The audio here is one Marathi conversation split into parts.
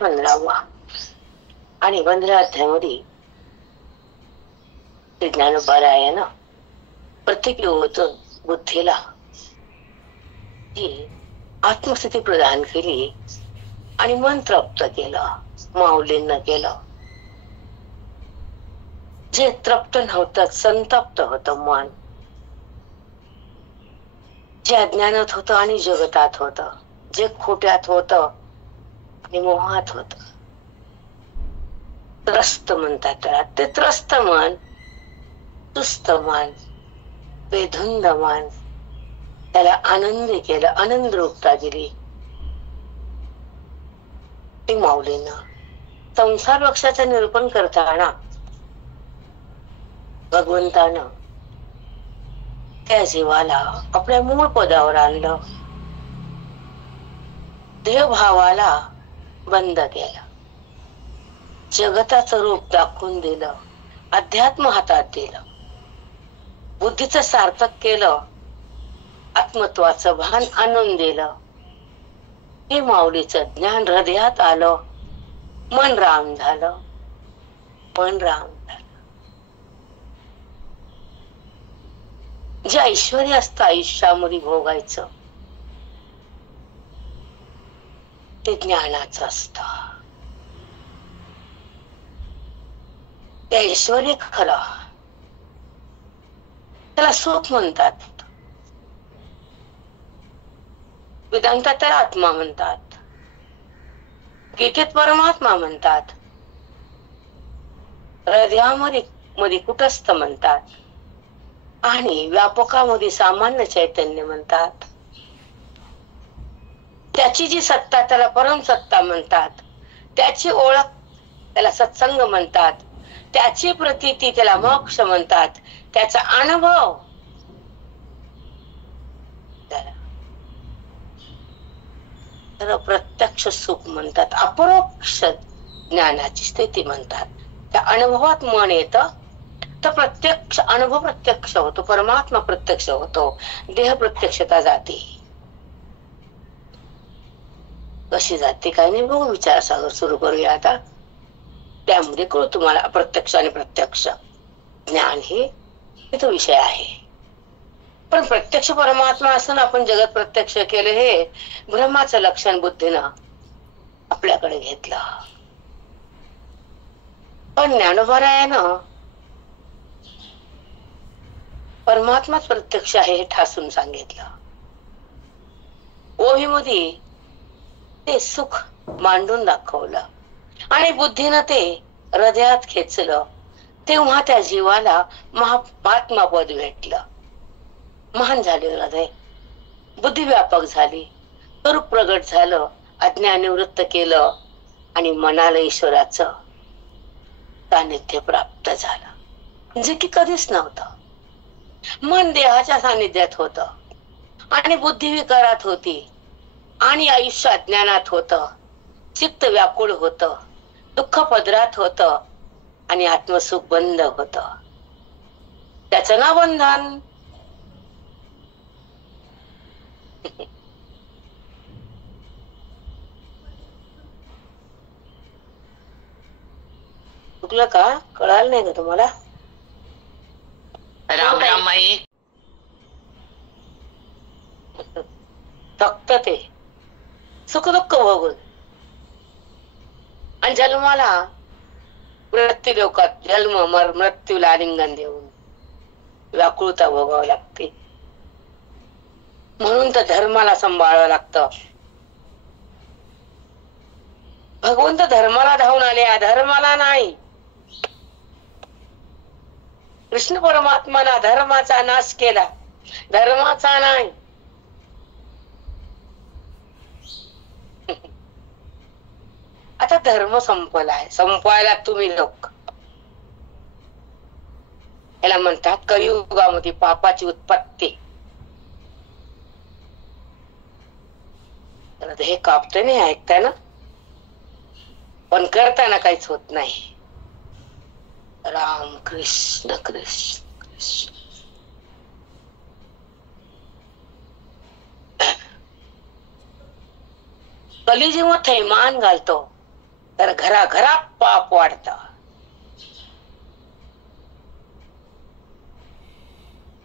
15वा आणि 15 अध्यायामध्ये ज्ञानोबारायानं प्रत्येक युवत बुद्धीला आत्मस्थिती प्रदान केली आणि मन तृप्त केलं, माऊलींना केलं. जे तृप्त नव्हतं, संतप्त होतं मन, जे अज्ञानात होतं आणि जगतात होतं, जे खोट्यात होतं आणि मोहात होतं, त्रस्त म्हणतात त्याला. ते त्रस्त मन, सुस्त मन, बेधुंद मन, त्याला आनंदी केलं, आनंद रूपता दिली ती माऊलीनं. संसार पक्षाचं निरूपण करताना भगवंतानं त्या जीवाला आपल्या मूळ पदावर आणलं, देहभावाला बंद केलं, जगताचं रूप दाखवून दिलं, अध्यात्म हातात दिलं, बुद्धीचं सार्थक केलं, आत्मत्वाचं भान आणून दिलं. हे माऊलीचं ज्ञान हृदयात आलं, मन राम झालं, मन राम झालं. जे ऐश्वर्य असतं आयुष्यामध्ये भोगायचं ते ज्ञानाचं असतं. ते ऐश्वर्य खरं, त्याला सुख म्हणतात. वेदांतात त्याला आत्मा म्हणतात, गीतेत परमात्मा म्हणतात, हृदयामध्ये कुटस्थ म्हणतात आणि व्यापकामध्ये सामान्य चैतन्य म्हणतात. त्याची जी सत्ता त्याला परम सत्ता म्हणतात, त्याची ओळख त्याला सत्संग म्हणतात, त्याची प्रतीती त्याला मोक्ष म्हणतात, त्याचा अनुभव त्याला प्रत्यक्ष सुख म्हणतात, अपरोक्ष ज्ञानाची स्थिती म्हणतात. त्या अनुभवात मन येतं तर प्रत्यक्ष अनुभव प्रत्यक्ष होतो, परमात्मा प्रत्यक्ष होतो, देह प्रत्यक्षता जाते. कशी जाते काय नाही बघू, विचार सागर सुरू करूया आता. त्यामध्ये कळू तुम्हाला अप्रत्यक्ष आणि प्रत्यक्ष ज्ञान हे तो विषय आहे. पण प्रत्यक्ष परमात्मा असून आपण जगत प्रत्यक्ष केले हे ब्रह्माचं लक्षण बुद्धीनं आपल्याकडे घेतलं. पण ज्ञानोबारायानं परमात्माच प्रत्यक्ष आहे हे ठासून सांगितलं. ओहीमध्ये ते सुख मांडून दाखवलं आणि बुद्धीनं ते हृदयात खेचलं. तेव्हा त्या जीवाला महात्मा पद भेटलं. महान झाले हृदय, बुद्धी व्यापक झाली, स्वरूप प्रगट झालं, अज्ञान निवृत्त केलं आणि मनाला ईश्वराचं सानिध्य प्राप्त झालं, जे की कधीच नव्हतं. मन देहाच्या सानिध्यात होत आणि बुद्धी विकारात होती आणि आयुष्य अज्ञानात होत, चित्त व्याकुळ होत, दुःख पदरात होत आणि आत्मसुख बंद होत. त्याचं ना बंधन. चुकलं का? कळालं नाही का तुम्हाला? राम राम माई. फक्त ते सुख दुःख भोगून आणि जन्माला मृत्यू लोकात जन्म मृत्यूला आलिंगन देऊन व्याकुळता भोगावं लागते. म्हणून तर धर्माला सांभाळावं लागतं. भगवंत धर्माला धावून आले, अधर्माला नाही. कृष्ण परमात्माना धर्माचा नाश केला, धर्माचा नाही. आता धर्म संपलाय, संपवायला तुम्ही लोक. याला म्हणतात कलियुगामध्ये पापाची उत्पत्ती. हे कापते नाही, ऐकताय ना, पण करताना काहीच होत नाही. राम कृष्ण कृष्ण कृष्ण. कली जेव्हा थैमान घालतो तर घराघरात पाप वाढत.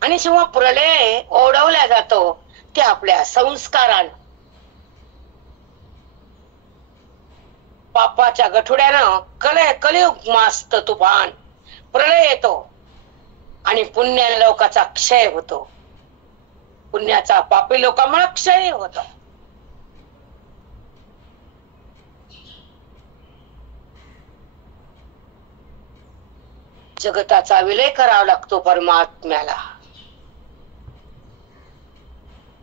आणि जेव्हा प्रलय ओढवला जातो ते आपल्या संस्कारानं, पापाच्या गठुड्यानं कलियुग मास्त तुफान प्रलय येतो आणि पुण्य लोकाचा क्षय होतो. पुण्याचा पापी लोकांमुळे क्षय होतो. जगताचा विलय करावा लागतो परमात्म्याला.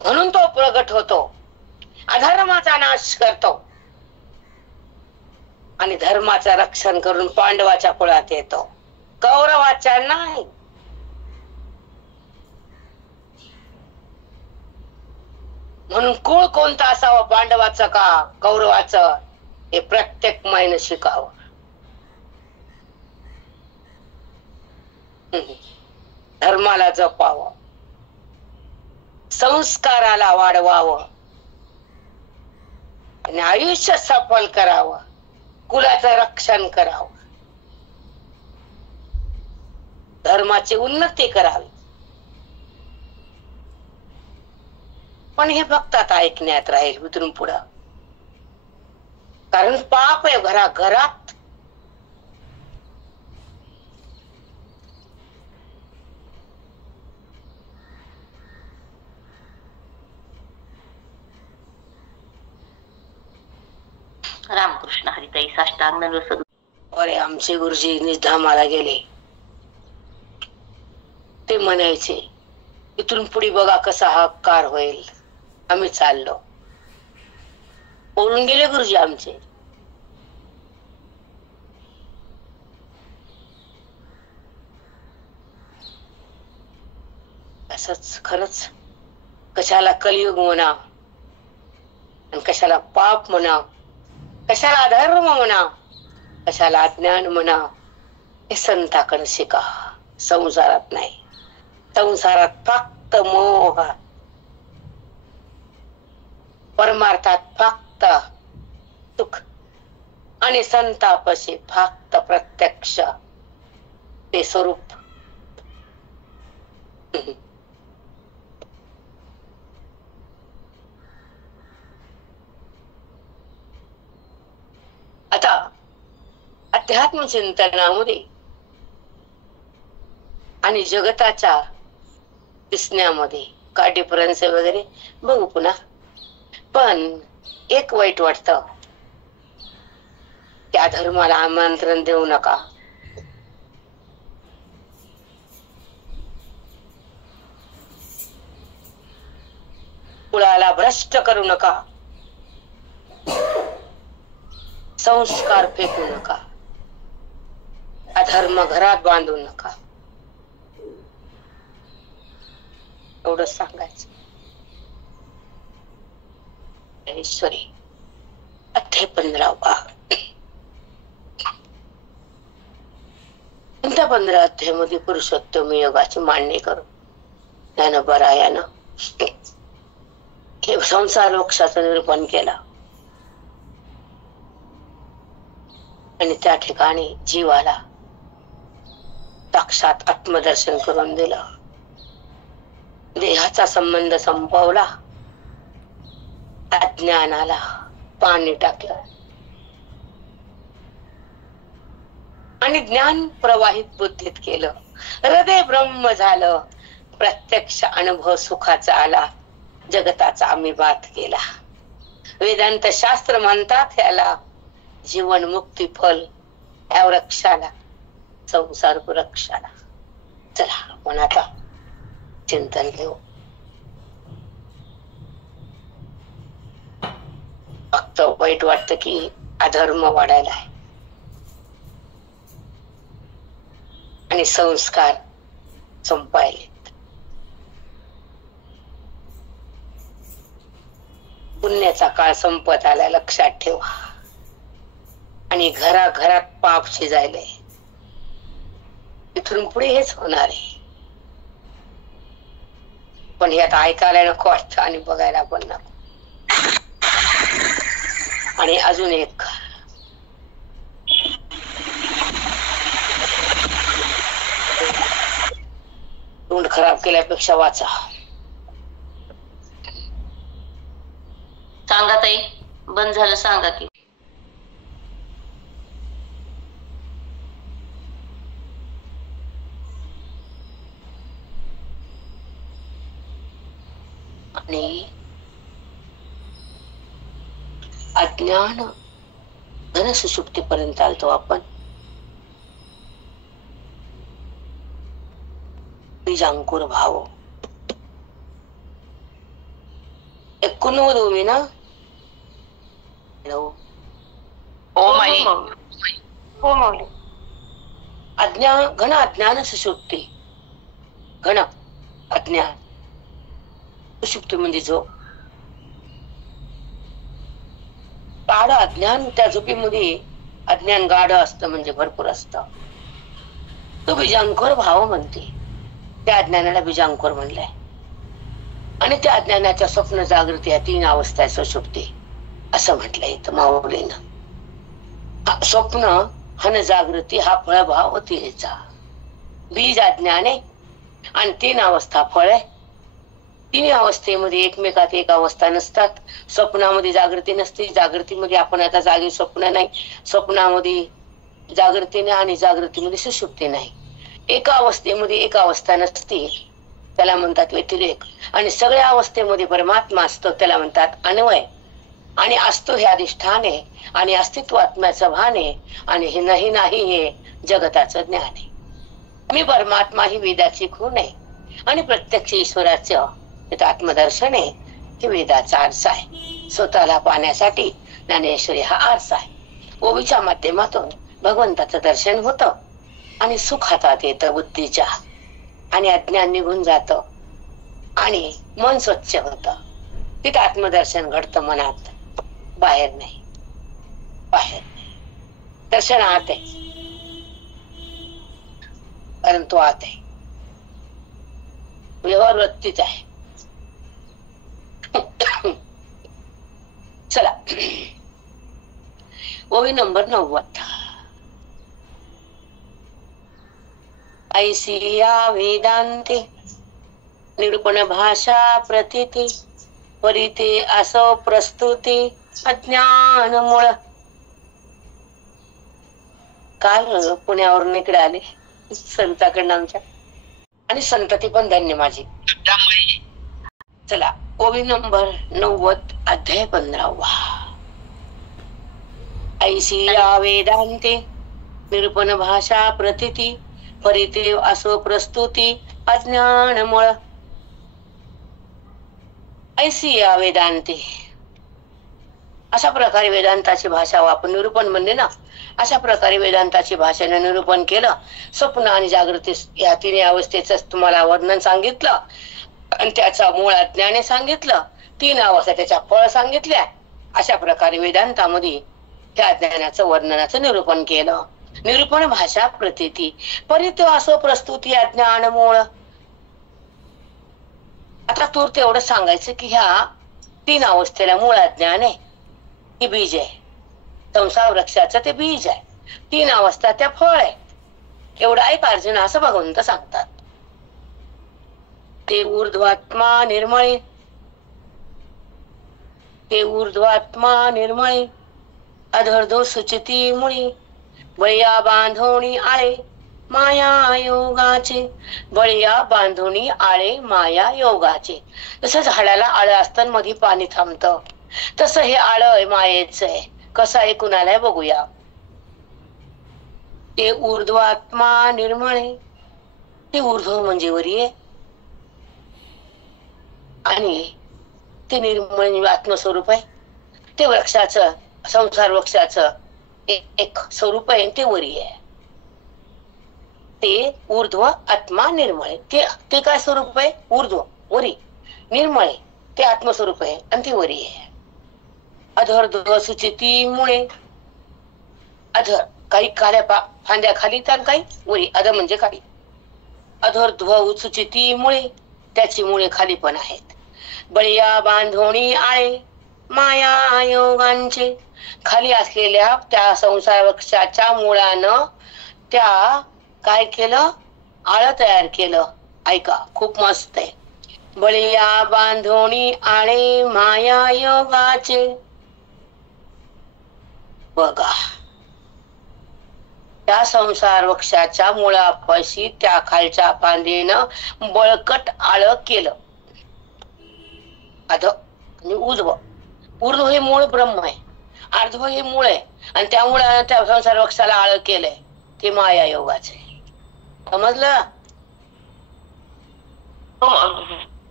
म्हणून तो प्रगट होतो, अधर्माचा नाश करतो आणि धर्माचं रक्षण करून पांडवाच्या कुळात येतो, कौरवाच्या नाही. म्हणून कुळ कोणता असावं, पांडवाचं का कौरवाचं, हे प्रत्येक मायनं शिकावं. धर्माला जपावं, संस्काराला वाढवावं आणि आयुष्य सफल करावं, कुलाचं रक्षण करावं, धर्माची उन्नती करावी. पण हे फक्त आता ऐकण्यात राहील इथून पुढं, कारण पाप आहे घराघरात. रामकृष्ण हरिताई साष्टांग नमस्कार. अरे आमचे गुरुजी निधामाला गेले, ते म्हणायचे इथून पुढे बघा कसा हक्कार होईल. आम्ही चाललो, बोलून गेले गुरुजी आमचे. असंच खरंच कशाला कलियुग म्हणा आणि कशाला पाप म्हणा, कशाला अधर्म म्हणा, कशाला अज्ञान म्हणा, हे संताकडे शिका. संसारात नाही, संसारात फक्त मोह, परमार्थात फक्त सुख आणि संतापाशी फक्त प्रत्यक्ष ते स्वरूप. आता अध्यात्म चिंतनामध्ये आणि जगताच्या दिसण्यामध्ये काय डिफरन्स आहे वगैरे बघू पुन्हा. पण एक वाईट वाटतं, त्या धर्माला आमंत्रण देऊ नका. कुळाला भ्रष्ट करू नका, संस्कार फेकू नका, अधर्म घरात बांधू नका. एवढंच सांगायचं. ईश्वरी अध्याय 15. त्या 15 अध्यायामध्ये पुरुषोत्तम योगाची मांडणी करू ज्ञानोबरायानं हे संसार मोक्षाचं निरूपण केलं आणि त्या ठिकाणी जीवाला साक्षात आत्मदर्शन करून दिलं. देहाचा संबंध संपवला, अज्ञानाला पाणी टाकलं आणि ज्ञान प्रवाहित बुद्धीत केलं. हृदय ब्रह्म झालं, प्रत्यक्ष अनुभव सुखाचा आला, जगताचा आम्ही बात केला. वेदांत शास्त्र म्हणतात याला जीवन मुक्ती फल, या वृक्षाला संसार वृक्षाला. चला पण आता चिंतन घेऊ. फक्त वाईट वाटतं की अधर्म वाढायला आहे आणि संस्कार संपायलेत. पुण्याचा काळ संपत आला, लक्षात ठेवा. आणि घराघरात पाप शिजायलंय. इथून पुढे हेच होणार आहे. पण हे आता ऐकायला नको वाटतं आणि बघायला पण नको. आणि अजून एक तोंड खराब केल्यापेक्षा वाचा. सांगा ताई, बंद झालं सांगा की. आणि अज्ञान घन सुषुप्तीपर्यंत आलतो आपण. बीजांकुर भाव एकुणव दोमी ना. हो माऊली. घन अज्ञान सुषुप्ती. घन अज्ञान सुषुप्ती म्हणजे झोप. गाढ अज्ञान, त्या झोपीमध्ये अज्ञान गाढ असतं म्हणजे भरपूर असतं. तो बीजांकुर भाव म्हणते. त्या अज्ञानाला बीजांकुर म्हणलंय. आणि त्या अज्ञानाच्या स्वप्न जागृती या 3 अवस्था सुषुप्ती असं म्हटलंय इथं माऊलीनं. स्वप्न हन जागृती हा फळभाव तिचा. बीज अज्ञान आहे आणि 3 अवस्था फळ आहे. 3 अवस्थेमध्ये एकमेकात एक अवस्था नसतात. स्वप्नामध्ये जागृती नसते, जागृतीमध्ये आपण आता जागी स्वप्न नाही, स्वप्नामध्ये जागृती नाही आणि जागृतीमध्ये सुषुप्ती नाही. एका अवस्थेमध्ये एक अवस्था नसते, त्याला म्हणतात व्यतिरेक. आणि सगळ्या अवस्थेमध्ये परमात्मा असतो, त्याला म्हणतात अन्वय. आणि असतो हे अधिष्ठान आहे आणि अस्तित्वात्म्याचं भान आहे आणि हे नाही हे जगताचं ज्ञान आहे. मी परमात्मा ही वेदाची खूण आहे आणि प्रत्यक्ष ईश्वराचं आत्मदर्शन आहे. हे वेदाचा आरसा आहे. स्वतःला पाहण्यासाठी ज्ञानेश्वरी हा आरसा आहे. ओवीच्या माध्यमातून भगवंताचं दर्शन होतं आणि सुख हातात येतं बुद्धीच्या आणि अज्ञान निघून जात आणि मन स्वच्छ होतं. तिथं आत्मदर्शन घडतं मनात, बाहेर नाही. बाहेर नाही, दर्शन आत आहे परंतु आत आहे. व्यवहार वृत्तीच आहे. चला ओवी नंबर 90. ऐसी या वेदांते निरूपण भाषा प्रतीती परिते असो प्रस्तुती अज्ञान मूळ. काल पुण्यावरून इकडे आले संताकडनं आमच्या आणि संतती पण धन्य माझी. चला ओवी नंबर 90 अध्याय 15. ऐसी या वेदांते निरूपण भाषा प्रतीती परिते असो प्रस्तुती अज्ञान मूळ. ऐसी या वेदांते, अशा प्रकारे वेदांताची भाषा आपण निरूपण म्हणले ना, अशा प्रकारे वेदांताची भाषेने निरूपण केलं. स्वप्न आणि जागृती या 3 अवस्थेचं तुम्हाला वर्णन सांगितलं आणि त्याचा मूळ अज्ञाने सांगितलं. 3 अवस्था त्याच्या फळ सांगितल्या. अशा प्रकारे वेदांतामध्ये त्या ज्ञानाचं वर्णनाचं निरूपण केलं. निरूपण भाषा प्रतीती परितो असो प्रस्तुती अज्ञान मूळ. आता तूर तेवढं सांगायचं की ह्या 3 अवस्थेला मूळ अज्ञान आहे, ही बीज आहे. संसार वृक्षाचं ते बीज आहे. 3 अवस्था त्या फळ आहे. एवढा एक अर्जुन असं भगवंत सांगतात. ते ऊर्ध्वात्मा निर्मळे, ते ऊर्ध्वात्मा निर्मळे अधर्धो सुचिती मुळी बळिया बांधोणी आळे माया योगाचे. बळिया बांधोणी आळे माया योगाचे. जसं झाडाला आळ असताना मध्ये पाणी थांबतं, तसं हे आळ मायेच आहे. कसं आहे कुणाला बघूया. ते ऊर्ध्वात्मा निर्मळे, ते ऊर्ध्व म्हणजे वरी आहे आणि ते निर्मळ आत्मस्वरूप आहे. ते वृक्षाचं, संसार वृक्षाचं एक स्वरूप आहे, ते वरी आहे. ते ऊर्ध्व आत्मा निर्मळे, ते काय स्वरूप आहे? ऊर्ध्व वरी. निर्मळे ते आत्मस्वरूप आहे आणि ती वरी आहे. अधर सुचिती मुळे, अधर काही काळ्या फांद्या खाली तर काही वरी. अधर म्हणजे खाली. अधर ध्व सुचिती मुळे, त्याची मुळे खाली पण आहेत. बळिया बांधोणी आळे माया योगांचे. खाली असलेल्या त्या संसार वृक्षाच्या मुळानं त्या काय केलं? आळ तयार केलं ऐका, खूप मस्त आहे. बळीया बांधोणी आळे माया योगाचे. बघा, त्या संसार वृक्षाच्या मुळापाशी त्या खालच्या फांदीनं बळकट आळ केलं. अध आणि ऊर्ध्व. ऊर्ध्व हे मूळ ब्रह्म आहे, अर्ध्व हे मूळ आहे, आणि त्यामुळे त्या संसार वृक्षाला आळ केलंय. ते माया योगाचे. समजलं?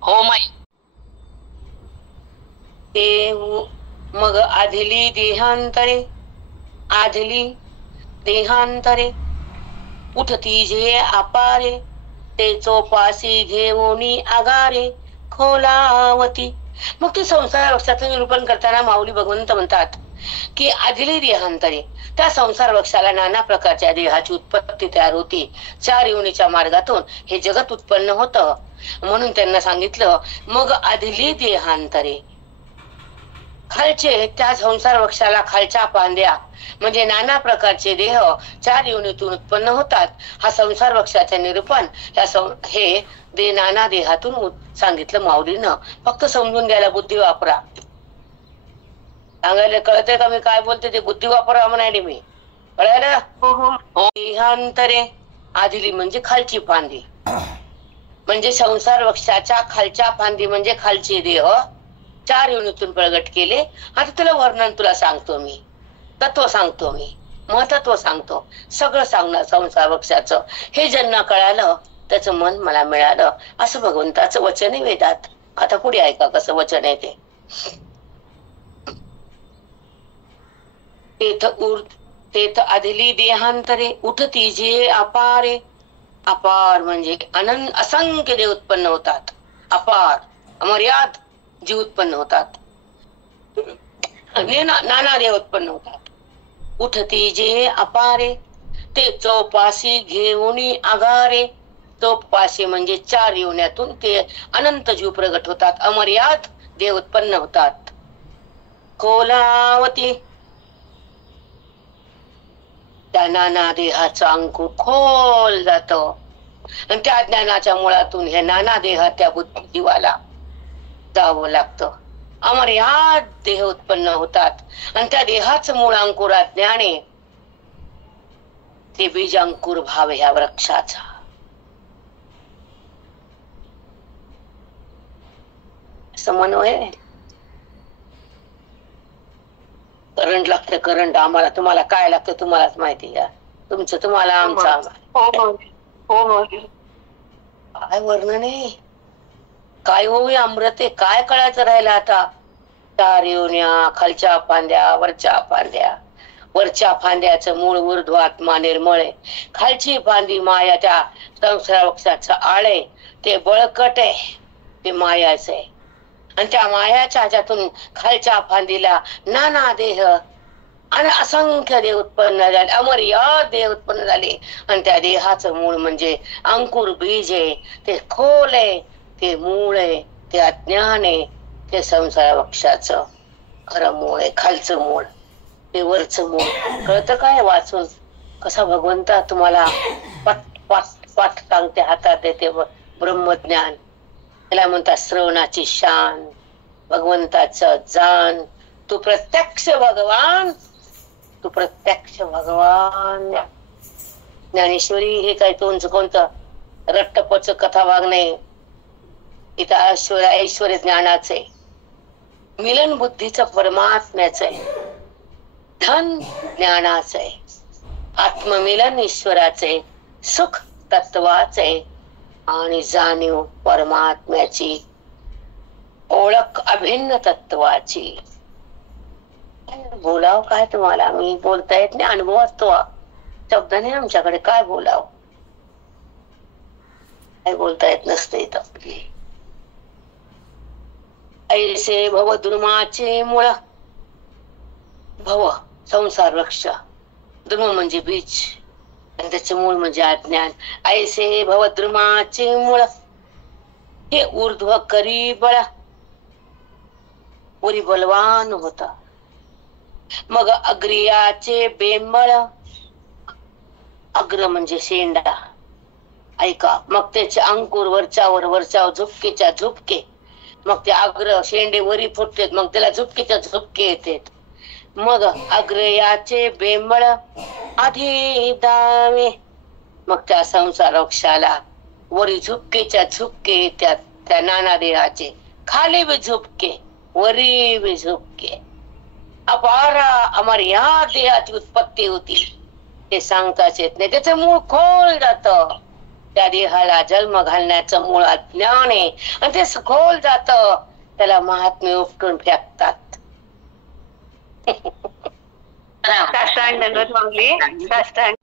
हो माई. ते मग आधली देहांतरे, आधली देहांतरे उठती जे अपारे, ते चोपासी घेऊनी आगारे खोलावती. मग ते संसार वृक्षाचं निरूपण करताना माऊली भगवंत म्हणतात की आधली देहांतरे, त्या संसार वृक्षाला नाना प्रकारच्या देहाची उत्पत्ती तयार होती. 4 योनीच्या मार्गातून हे जगत उत्पन्न होतं. म्हणून त्यांना सांगितलं मग आधली देहांतरे. खालचे त्या संसार वृक्षाला खालच्या फांद्या म्हणजे नाना प्रकारचे देह 4 योनीतून उत्पन्न होतात. हा संसार वृक्षाचे निरूपण हे नाना देहातून सांगितलं माऊलीनं. फक्त समजून घ्यायला बुद्धी वापरा. सांगायला कळतंय का मी काय बोलते ते? बुद्धी वापरा म्हणाले मी. कळायला? देहांतरे आधली म्हणजे खालची फांदी, म्हणजे संसार वृक्षाच्या खालच्या फांदी म्हणजे खालचे देह 4 योनीतून प्रगट केले. आता तुला वर्णन तुला सांगतो मी, तत्व सांगतो मी, महत्त्व सांगतो, सगळं सांगणार संसार वृक्षाचं. हे ज्यांना कळालं त्याचं मन मला मिळालं, असं भगवंताचं वचन आहे वेदात. आता पुढे ऐका कसं वचन आहे ते. तेथ आधली देहांतरे उठती जे अपारे. अपार म्हणजे अनंत असंख्य देव उत्पन्न होतात. अपार अमर्याद जीव उत्पन्न होतात, नाना देव उत्पन्न होतात. उठती जे अपारे, ते चौपाशी घेऊनी आगारे. चौपाशी म्हणजे 4 योन्यातून ते अनंत जीव प्रगट होतात, अमर्याद देव उत्पन्न होतात. खोलावती, त्या नाना देहाचा अंकुर खोल जातो, आणि त्या ज्ञानाच्या मुळातून हे नाना देहात त्या बुद्धिजीवाला जावं लागतं. अमर्याद देह उत्पन्न होतात, आणि त्या देहाचं मूळ अंकुरात ज्ञाने ते बीज अंकुर भाव ह्या वृक्षाचा. समन्वय. करंट लागतं, करंट. आम्हाला तुम्हाला काय लागतं तुम्हालाच माहिती आहे. तुमचं तुम्हाला, आमचं आम्हाला. काय वर्णन आहे, काय होई अमृत आहे, काय कळायचं राहिलं आता. 4 योन्या, खालच्या फांद्या, वरच्या फांद्या. वरच्या फांद्याचं मूळ ऊर्ध्वात्मा निर्मळ आहे, खालची फांदी माया त्या संसार वृक्षाचं आळे ते बळकट आहे, ते मायाच आहे. आणि त्या मायाच्या ह्याच्यातून खालच्या फांदीला नाना देह आणि असंख्य देह उत्पन्न झाले, अमर्याद देह उत्पन्न झाले. आणि त्या देहाचं मूळ म्हणजे अंकुर बीज आहे, ते खोल आहे, ते मूळ आहे, ते अज्ञान आहे. ते संसार वृक्षाचं खरं मूळ आहे, खालचं मूळ, ते वरचं मूळ. कळतं काय वाचून? कसा भगवंता तुम्हाला पाठ पाठ पाठ सांगते, हातात देते ब्रह्मज्ञान. त्याला म्हणतात श्रवणाची शान, भगवंताचं जाण. तू प्रत्यक्ष भगवान, तू प्रत्यक्ष भगवान. ज्ञानेश्वरी हे काय तुमचं कोणतं रट्टपच कथा भाग नाही. इथं ऐश्वर ज्ञानाचे, मिलन बुद्धीचं परमात्म्याचं, धन ज्ञानाचे, आत्ममिलन ईश्वराचे, सुख तत्वाचे, आणि जाणीव परमात्म्याची, ओळख अभिन्न तत्वाची. बोलाव काय तुम्हाला? मी बोलता येत नाही, अनुभव असतो, शब्द नाही आमच्याकडे. काय बोलाव, काय बोलता येत नसतं इथं. ऐसे भवद्रुमाचे मूळ. भव संसार वृक्ष, द्रुम म्हणजे बीज, आणि त्याचे मूळ म्हणजे अज्ञान. ऐसे भवद्रुमाचे मूळ, हे ऊर्ध्व करी बळ, पुरी बलवान होता. मग अग्रियाचे बेंबळ, अग्र म्हणजे शेंडा, ऐका, मग त्याचे अंकुर वरच्यावर वरच्यावर झुपकेच्या झुपके, मग ते अग्र शेंडे वरी फुटतेत, मग त्याला झुपकेच्या झुपके येतात. मग अग्रयाचे बेंबळ आधी दावे, मग त्या संसार वृक्षाला वरी झुपकेच्या झुपके येतात. त्या नाना देहाचे खाली बी झुपके वरी बी झुपके. अपारा अमर या देहाची उत्पत्ती होती ते सांगताच येत नाही. त्याचं मूळ खोल जात. त्या देहाला जन्म घालण्याचं मूळ अज्ञान आहे आणि ते सखोल जात. त्याला महात्मे उपटून फेकतात. साष्टांग दंडवत माऊली. साष्टांग.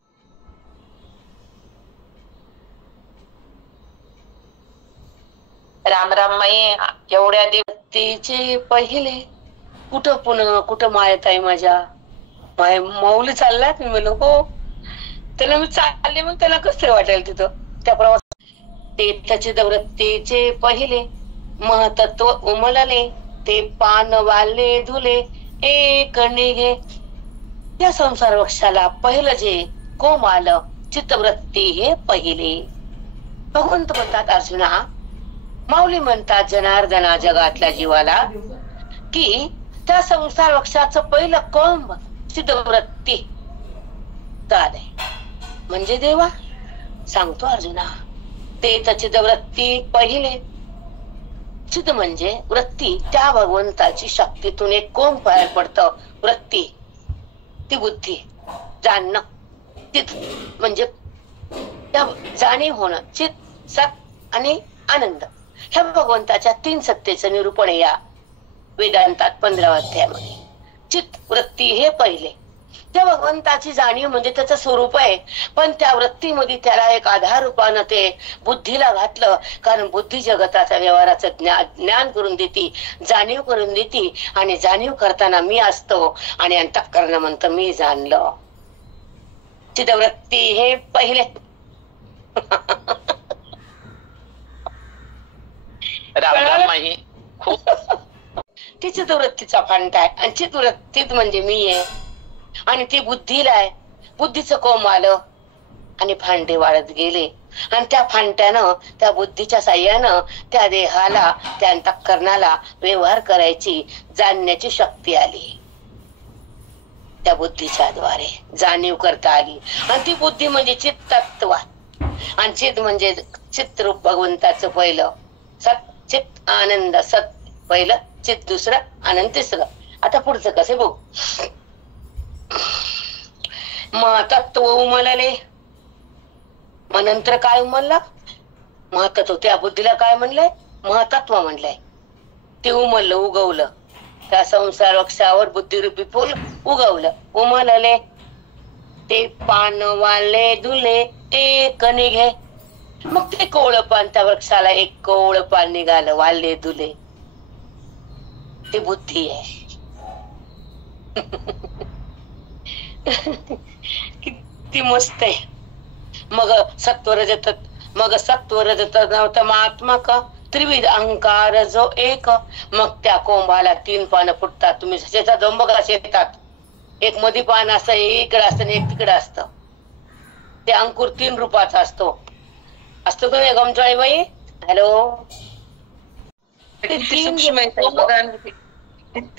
राम राम माई. एवढ्या तिचे पहिले कुठं पुन्हा कुठं मायत आहे माझ्या मौली चालला. मी म्हणलो हो. त्याला मी चालले, मग त्याला कसं वाटेल तिथं त्या प्रवास. ते त्याचे वृत्तीचे पहिले महतत्व उमलले, ते पान वाले धुले एक निघे. या संसार वृक्षाला पहिलं जे कोम आलं चित्तवृत्ती हे पहिले. भगवंत म्हणतात अर्जुना, माऊली म्हणतात जनार्दना जगातल्या जीवाला की त्या संसार वृक्षाचं पहिलं कोंब चित्तवृत्ती झाले म्हणजे देवा. सांगतो अर्जुना, ते चित्तवृत्ती पहिले. चित्त म्हणजे वृत्ती, त्या भगवंताची शक्तीतून एक कोंब बाहेर पडतं. वृत्ती ती बुद्धी, जाणणं. चित म्हणजे जाणीव होणं. चित, सत आणि आनंद ह्या भगवंताच्या 3 सत्तेचं निरूपण या वेदांतात 15व्या अध्यायामध्ये. चित वृत्ती हे पहिले. त्या भगवंताची जाणीव म्हणजे त्याचं स्वरूप आहे, पण त्या वृत्तीमध्ये त्याला एक आधार रूपानं ते बुद्धीला घातलं. कारण बुद्धी जगताच्या व्यवहाराचं ज्ञान करून देती, जाणीव करून देती. आणि जाणीव करताना मी असतो आणि अंतःकरण म्हणतं मी जाणलं. चित्तवृत्ती हे पहिले. ती चित्तवृत्तीचा फांटा आहे आणि चित्तवृत्तीत म्हणजे मी आहे आणि ती बुद्धीला आहे. बुद्धीचं कोंब आलं आणि फांटे वाढत गेले आणि त्या फांट्यानं, त्या बुद्धीच्या साह्यानं त्या देहाला, त्या अंतःकरणाला व्यवहार करायची, जाणण्याची शक्ती आली. त्या बुद्धीच्या द्वारे जाणीव करता आली. आणि ती बुद्धी म्हणजे चित्तत्व आणि चित म्हणजे चित्रूप भगवंताचं पहिलं. सत चित आनंद. सत पहिलं, चित दुसरं, आनंद तिसरं. आता पुढचं कसे बघू. महतत्व उमलले. मग नंतर काय उमललं? महतत्व. त्या बुद्धीला काय म्हणलंय? महतत्व म्हणलंय. ते उमललं, उगवलं. त्या संसार वृक्षावर बुद्धिरूपी फुल उगवलं, उमलले. ते पान वाले धुले एक निघे. मग ते कोवळं पान, त्या वृक्षाला एक कोवळं पान निघालं, वाले धुले. ते बुद्धी आहे. किती मस्त आहे. मग सत्वरजत, मग सत्वरजत नव्हतं त्रिविध अहंकार जो एक. मग त्या कोंबाला 3 पानं फुटतात. तुम्ही शेतात जाऊन बघा, शेतात एक मधी पान असतं, इकडे असतं आणि एक तिकडे असतं. ते अंकुर 3 रूपाचा असतो का नाही गमचाळी बाई? हॅलो. किती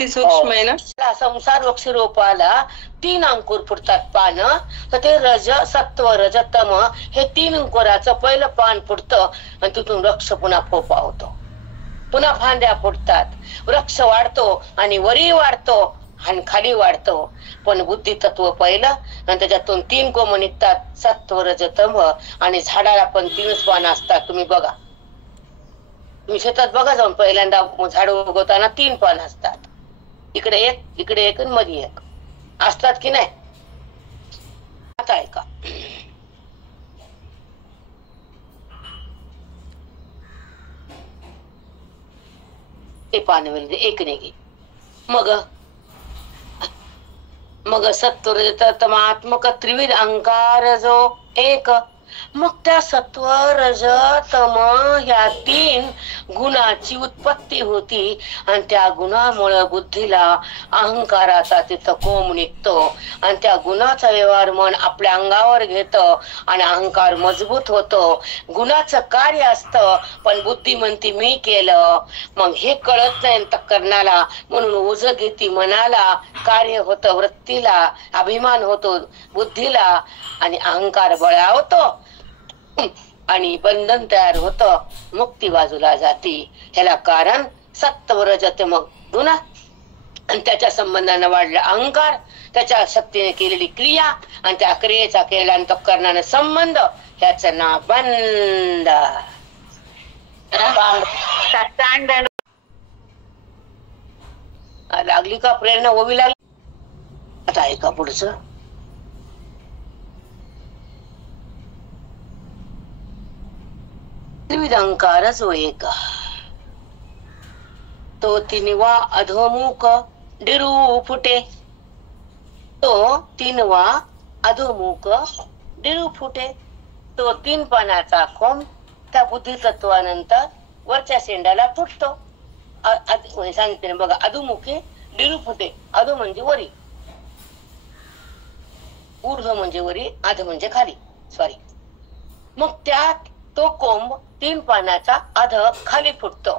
सूक्ष्म आहे ना. संसार वृक्ष रोपाला 3 अंकुर फुटतात पान. तर ते रज, सत्व, रज, तम हे 3 अंकुराचं पहिलं पान फुटतं आणि तिथून वृक्ष पुन्हा फोपा होतो, पुन्हा फांद्या फुटतात, वृक्ष वाढतो आणि वरी वाढतो आणि खाली वाढतो. पण बुद्धी तत्व पहिलं आणि त्याच्यातून 3 कोम निघतात, सत्व, रज, तम. आणि झाडाला पण 3च पानं असतात. तुम्ही बघा, तुम्ही शेतात बघा जाऊन, पहिल्यांदा झाड उगवताना 3 पान असतात. इकडे एक, इकडे एक आणि मध्ये एक असतात की नाही? आता ऐका, ते पान एक निघे. मग सत्वरजतमात्मक त्रिविध अहंकार जो एक. मग त्या सत्व रज तम ह्या 3 गुणाची उत्पत्ती होती आणि त्या गुणामुळे बुद्धीला अहंकाराचा तिथं कोंब निघतो आणि त्या गुणाचा व्यवहार मन आपल्या अंगावर घेत आणि अहंकार मजबूत होतो. गुणाचं कार्य असतं पण बुद्धी म्हणती मी केलं. मग हे कळत नाही अंतःकरणाला म्हणून ओझ घेती मनाला, कार्य होतं वृत्तीला, अभिमान होतो बुद्धीला आणि अहंकार बळावतो आणि बंधन तयार होतं, मुक्ती बाजूला जाती. ह्याला कारण सत्व रजत मग गुण आणि त्याच्या संबंधाने वाढला अहंकार, त्याच्या शक्तीने केलेली क्रिया आणि त्या क्रियेचा केलेला अंतःकरणाने संबंध, ह्याचं नाव बंध. लागली का प्रेरणा होवी लागली? आता ऐका पुढचं. त्रिविध अहंकार जो एक, तो 3वा अधोमुख डिरू फुटे. तो 3वा अधोमुख डिरू फुटे. तो 3 पानाचा कोंब त्या बुद्धी तत्वानंतर वरच्या शेंडाला फुटतो. सांगितले बघा, अधोमुखे डिरू फुटे. अधो म्हणजे वरी, ऊर्ध्व म्हणजे वरी, अध म्हणजे खाली, सॉरी. मग त्यात तो कोंब 3 पानाचा अध खाली फुटतो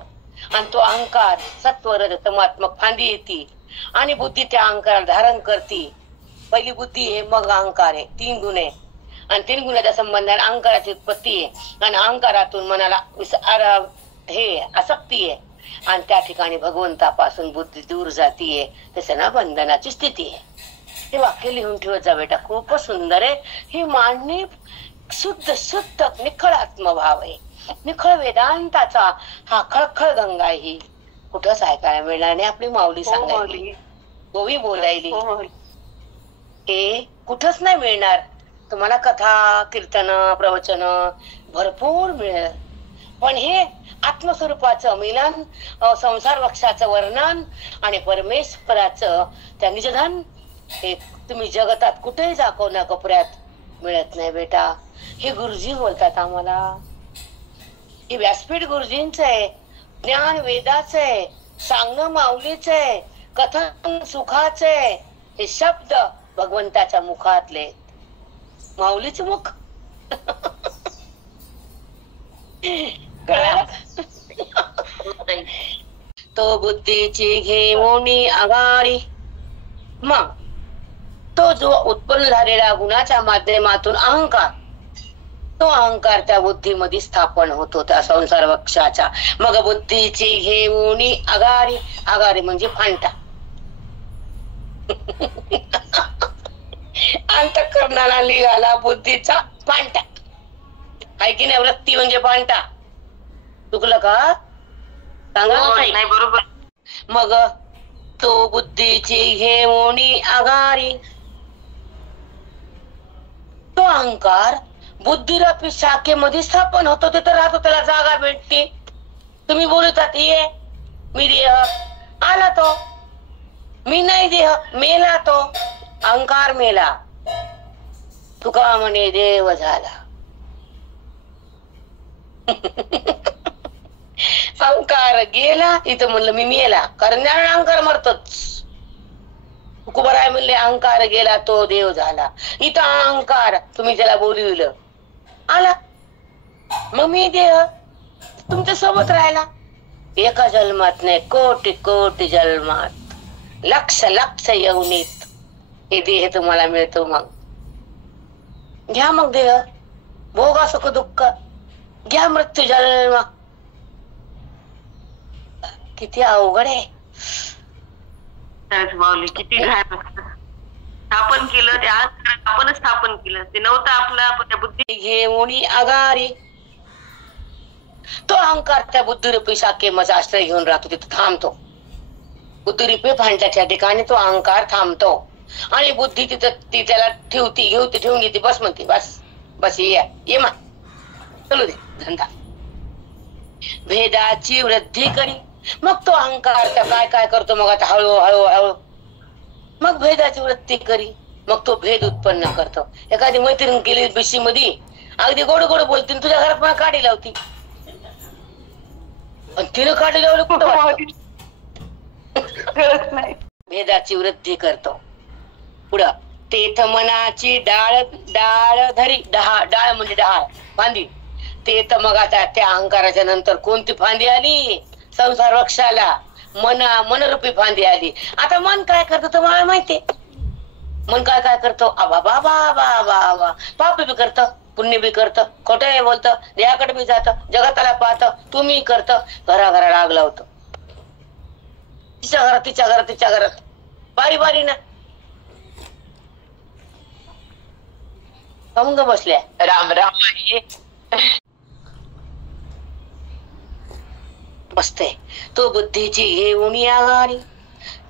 आणि तो अहंकार सत्वर तमात्मक फांदी येते आणि बुद्धी त्या अहंकाराला धारण करते. पहिली बुद्धी आहे, मग अहंकार आहे. 3 गुण आहे आणि 3 गुणाच्या संबंधाने अहंकाराची उत्पत्ती आहे आणि अहंकारातून मनाला हे आसक्ती आहे आणि त्या ठिकाणी भगवंतापासून बुद्धी दूर जातीये. त्याचं ना बंधनाची स्थिती आहे. हे वाक्य लिहून ठेवत जा बेटा, खूपच सुंदर आहे. ही मांडणी शुद्ध शुद्ध निखळ आत्मभाव आहे, निखळ वेदांताचा हा खळखळ गंगा आहे. ही कुठंच ऐकायला मिळणार नाही. आपली माऊली सांगायली, गोवी बोलायली, हे कुठंच नाही मिळणार तुम्हाला. कथा कीर्तन प्रवचन भरपूर मिळेल पण हे आत्मस्वरूपाचं मिलन, संसार वृक्षाचं वर्णन आणि परमेश्वराचं त्या निजधन हे तुम्ही जगतात कुठेही जा कोणा कोपऱ्यात मिळत नाही बेटा. हे गुरुजी बोलतात आम्हाला. हे व्यासपीठ गुरुजींच आहे, ज्ञान वेदाचं आहे, सांगणं माऊलीच आहे, कथन सुखाच आहे. हे शब्द भगवंताच्या मुखातले, माऊलीच मुख. तो बुद्धीची घेऊनी आघाडी. मग तो जो उत्पन्न झालेला गुणाच्या माध्यमातून अहंकार, तो अहंकार त्या बुद्धीमध्ये स्थापन होतो त्या संसार वृक्षाच्या. मग बुद्धीची घेऊनी आघाडी. आघाडी म्हणजे फांटा. अंतःकरणाला निघाला बुद्धीचा फांटा. आहे की नाही? वृत्ती म्हणजे फांटा. चुकलं का? सांगा. नाही, बरोबर. मग तो बुद्धीची घेऊनी आघाडी. तो अहंकार बुद्धिरूपी शाखेमध्ये स्थापन होतो, तिथं राहतो, त्याला जागा भेटते. तुम्ही बोलतात ये मी देह, आला तो. मी नाही देह, मेला तो. अहंकार मेला. तुका म्हणे देव झाला. अहंकार गेला, इथं म्हणलं मी मेला, कारण अहंकार मरतोच. तुकोबराय म्हणले अहंकार गेला तो देव झाला. इथं अहंकार तुम्ही त्याला बोलविलं, आला, मग मी देह तुमच्या सोबत राहिला. एका जन्मात नाही, कोटी कोटी जन्मात, लक्ष लक्ष येऊनीत हे देह तुम्हाला मिळतो. मग घ्या, मग देह भोगा सुख दुःख घ्या, मृत्यू जन्म. किती अवघड आहे. माऊली किती घाण स्थापन केलं, ते आज आपणच स्थापन केलं. ते नव्हतं आपलं बुद्धी घेऊनी आघाडी. तो अहंकार त्या बुद्धिरूपी शाखेमध्ये आश्रय घेऊन राहतो, तिथे थांबतो. बुद्धिरूपी फांट्याच्या ठिकाणी तो अहंकार थांबतो आणि बुद्धी तिथं ती त्याला ठेवून घेते. बस म्हणते, बस बस ये मा चलू दे धंदा. भेदाची वृद्धी करी. मग तो अहंकार त्या काय काय करतो, मग आता हळू हळू हळू मग भेदाची वृत्ती करी. मग तो भेद उत्पन्न करतो. एखादी मैत्रीण केली बिशी मध्ये अगदी गोड गोड बोलती आणि तुझ्या घरात मला काढी लावती. पण तिनं काढी लावलं कुठं वाटतं? कळत नाही. भेदाची वृद्धी करतो. पुढं तेथ मनाची डाळ डाळ धरी डाळ म्हणजे डाळ फांदी. तेथ मग आता त्या अहंकाराच्या नंतर कोणती फांदी आली? संसार वृक्षाला मनरूपी फांदी आली. आता मन काय करतं तुम्हाला माहितीये? मन काय काय करतो? आबा बाबा बाबा बा पाप बी करत, पुण्य बी करत, खोटं बोलत, देहाकडे बी जात, जगताला पाहत, तुम्ही करत, घराघरा आग लावतो. तिच्या घरात तिच्या घरात तिच्या घरात बारी बारी ना अंग बसल्या. राम राम. मस्त आहे. तो बुद्धीची घेऊन आघाडी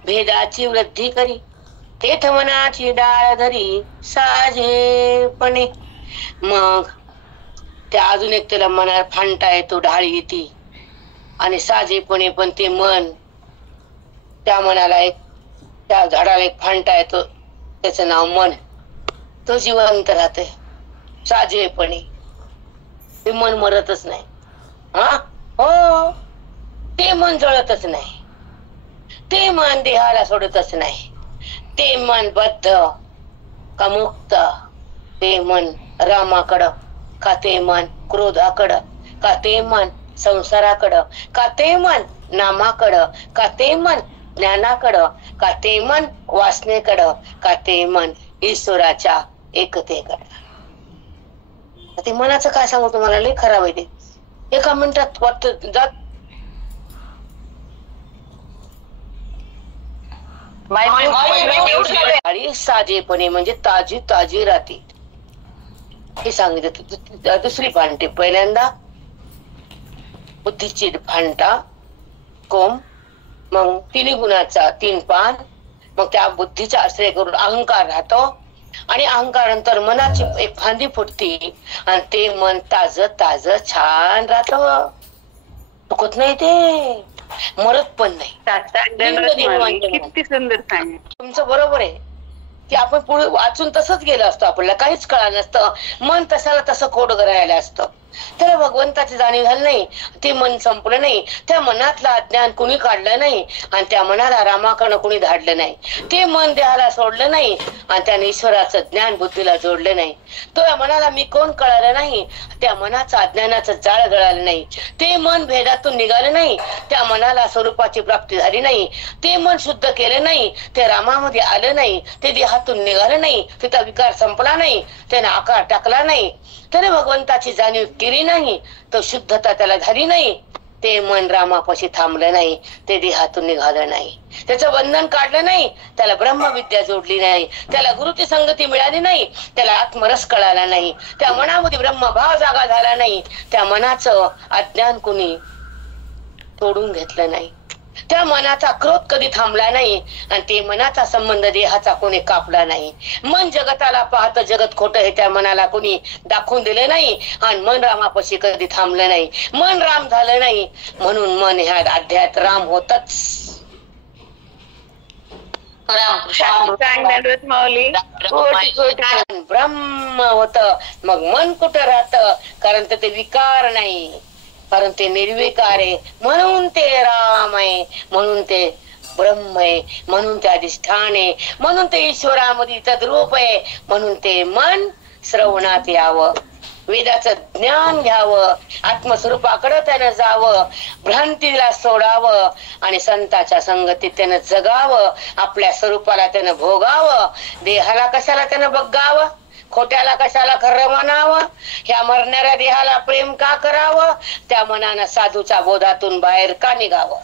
भेदाची वृद्धी करी. तेथ मनाची डाळ धरी साजेपणे. मग त्या अजून एक त्याला मनात फांटा येतो, ढाळी येते आणि साजेपणे पण ते मन त्या मनाला एक त्या झाडाला एक फांटा येतो, त्याचं नाव मन. तो जिवंत राहते साजेपणे. ते मन मरतच नाही. हा हो, ते मन जळतच नाही. ते मन देहाला सोडतच नाही. ते मन बद्ध का मुक्त? ते मन रामाकडं का ते मन क्रोधाकडं? का ते मन संसाराकडं? का ते मन नामाकडं? का ते मन ज्ञानाकडं? का ते मन वासनेकडं? का ते मन ईश्वराच्या एकतेकडं? ते मनाचं काय सांगू तुम्हाला, लय खराब आहे ते. एका मिनिटात वाटत जात. साजेपणे म्हणजे ताजी ताजी राहते हे सांगितलं. दुसरी फांटी पहिल्यांदा बुद्धीची फांटा कोंब, मग तिन्ही गुणाचा 3 पान, मग त्या बुद्धीचा आश्रय करून अहंकार राहतो आणि अहंकार नंतर मनाची एक फांदी फुटती आणि ते मन ताज ताज छान राहत. चुकत नाही, ते मरत पण नाही. किती सुंदर सांग. तुमचं बरोबर आहे की आपण पुढे वाचून तसंच गेलो असतो, आपल्याला काहीच कळालं नसतं. मन तसाला तसं खोड राहिलं असतं. त्याला भगवंताची जाणीव झाली नाही, ते मन संपलं नाही, त्या मनातलं अज्ञान कुणी काढलं नाही आणि त्या मनाला रामाकडनं कुणी धाडलं नाही. ते मन देहाला सोडलं नाही आणि त्याने ईश्वराचं ज्ञान बुद्धीला जोडलं नाही. तो या मनाला मी कोण कळालं नाही, त्या मनाचं अज्ञानाचं जाळ गळालं नाही. ते मन भेदातून निघालं नाही, त्या मनाला स्वरूपाची प्राप्ती झाली नाही. ते मन शुद्ध केलं नाही, ते रामामध्ये आलं नाही, ते देहातून निघालं नाही, तिचा विकार संपला नाही, त्याने आकार टाकला नाही, त्याने भगवंताची जाणीव केली नाही, तो शुद्धता त्याला झाली नाही. ते मन रामापाशी थांबलं नाही, ते देहातून निघालं नाही, त्याचं बंधन काढलं नाही, त्याला ब्रह्मविद्या जोडली नाही, त्याला गुरुची संगती मिळाली नाही, त्याला आत्मरस कळाला नाही, त्या मनामध्ये ब्रह्मभाव जागा झाला नाही, त्या मनाचं अज्ञान कुणी तोडून घेतलं नाही, त्या मनाचा क्रोध कधी थांबला नाही आणि ते मनाचा संबंध देहाचा कोणी कापला नाही. मन जगताला पाहत जगत खोटं हे त्या मनाला कोणी दाखवून दिलं नाही आणि मन रामापाशी कधी थांबलं नाही. मन राम झालं नाही म्हणून मन ह्या अध्यायात राम होतच. ब्रह्म होत, मग मन कुठं राहत? कारण ते विकार नाही, कारण ते निर्विकार आहे, म्हणून ते राम आहे, म्हणून ते ब्रह्म आहे, म्हणून ते अधिष्ठान आहे, म्हणून ते ईश्वरामध्ये तद्रूप आहे, म्हणून ते मन श्रवणात यावं, वेदाचं ज्ञान घ्यावं, आत्मस्वरूपाकडे त्यानं जावं, भ्रांतीला सोडावं आणि संताच्या संगतीत त्यानं जगावं, आपल्या स्वरूपाला त्यानं भोगावं, देहाला कशाला त्यानं बघावं, खोट्याला कशाला खरं म्हणावं, ह्या मरणाऱ्या देहाला प्रेम का करावं, त्या मनानं साधूच्या बोधातून बाहेर का निघावं.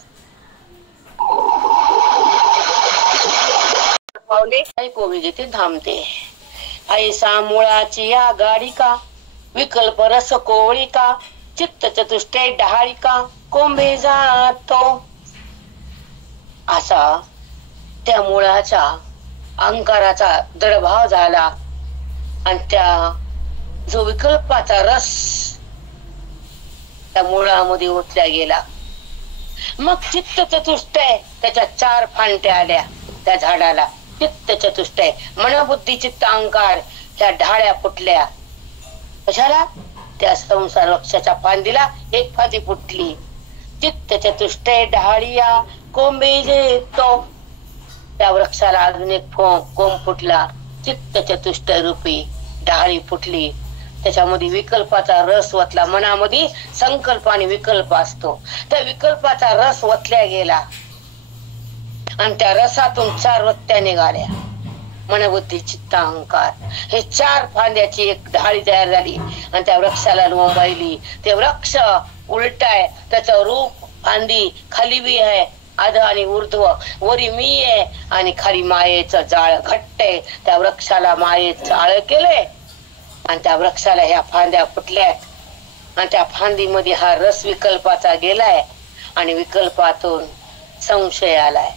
कोबी घेते थांबते ऐसा मुळाची या गाडी का, विकल्प रस कोवळी का, चित्त चतुष्टय डहाळी का, कोंबे जातो. असा त्या मुळाचा अहंकाराचा दडभाव झाला आणि त्या जो विकल्पाचा रस त्या मुळामध्ये ओतल्या गेला. मग चित्त चतुष्टय, त्याच्या 4 फांट्या आल्या त्या झाडाला. चित्त चतुष्टय मन बुद्धी चित्त अहंकार, त्या ढाळ्या फुटल्या कशाला? त्या संसार वृक्षाच्या फांदीला एक फांदी फुटली. चित्त चतुष्टय डहाळिया कोंबे तो. त्या वृक्षाला अजून एक कोंब फुटला. चित्त चतुष्टय रूपी डहाळी फुटली. त्याच्यामध्ये विकल्पाचा रस वतला. मनामध्ये संकल्प आणि विकल्प असतो. त्या विकल्पाचा रस वतल्या गेला आणि त्या रसातून 4 वत्त्या निघाल्या. मनबुद्धी चित्त अहंकार हे 4 फांद्याची एक ढाळी तयार झाली आणि त्या वृक्षाला लोंबायली. ते वृक्ष उलटाय, त्याचं रूप फांदी खाली बी आहे, आध आणि ऊर्ध्व, वरी मी आहे आणि खाली मायेचं जाळ घट्ट आहे. त्या वृक्षाला मायेचं जाळ केलंय आणि त्या वृक्षाला ह्या फांद्या फुटल्यात आणि त्या फांदीमध्ये हा रस विकल्पाचा गेलाय आणि विकल्पातून संशय आलाय.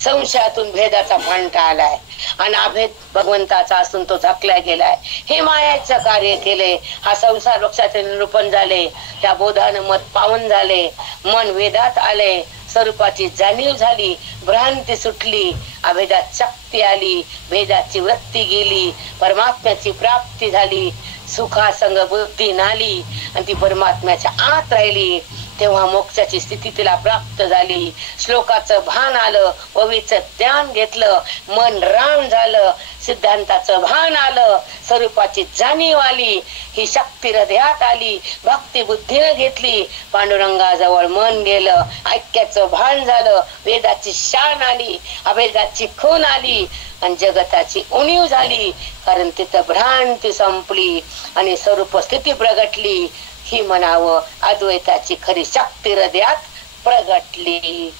संशयातून भेदाचा फांटा आलाय आणि अभेद भगवंताचा असून तो झाकला गेलाय. हे मायाचं कार्य केले. हा संसार वृक्षाचे निरूपण झाले. त्या बोधानं मत पावन झाले. मन वेदात आले. स्वरूपाची जाणीव झाली. भ्रांती सुटली. अभेदात शक्ती आली. भेदाची वृत्ती गेली. परमात्म्याची प्राप्ती झाली. सुखासंग बुद्धी नाली आणि ती परमात्म्याच्या आत राहिली. तेव्हा मोक्षाची स्थिती तिला प्राप्त झाली. श्लोकाचं भान आलं. ओवीचं ध्यान घेतलं. मन राम झालं. सिद्धांताचं भान आलं. स्वरूपाची जाणीव आली. ही शक्ती हृदयात आली. भक्ती बुद्धीनं घेतली. पांडुरंगाजवळ मन गेलं. ऐक्याचं भान झालं. वेदाची शान आली. अभेदाची खून आली आणि जगताची उणीव झाली. कारण तिथं भ्रांती संपली आणि स्वरूप स्थिती प्रगटली. ही म्हणावं अद्वैताची खरी शक्ती हृदयात प्रगटली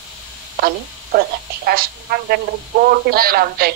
आणि प्रगटली. कोटी प्रणाम ताई.